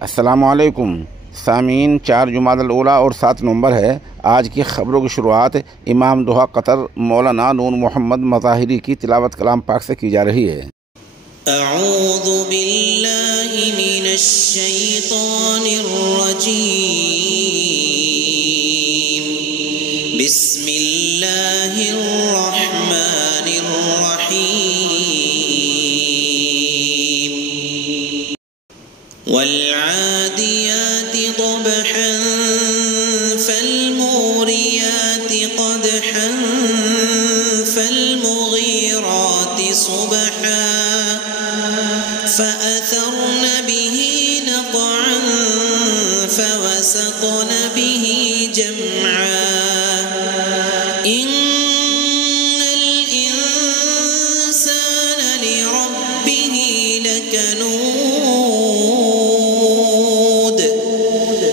अस्सलामुअलैकुम सामीन। 4 जुमादल ऊला और 7 नवंबर है। आज की ख़बरों की शुरुआत इमाम दुआ कतर मौलाना नूर मोहम्मद मज़ाहिरी की तिलावत कलाम पाक से की जा रही है। अऊज़ु बिल्लाहि मिनश शैतानिर रजीम। बिस्मिल्लाहिर रहमानिर रहीम। वल आदियाति ज़बहन फल्मूरियाति क़दहन फल्मुग़ीराति सुबहा फअथरन बिही नक़अन फवसतन बिही जमआ। इन्नल इंसान लिरब्बिही लकनूद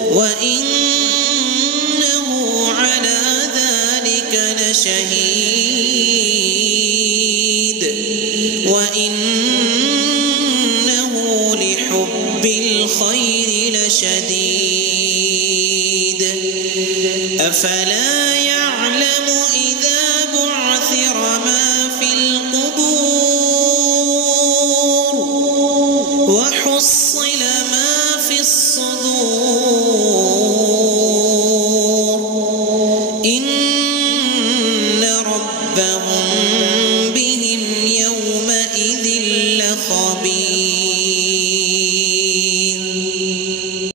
व इन्नहु अला ज़ालिक लशहीद व इन्नहु लिहुब्बिल खैरि लशदीद। अफला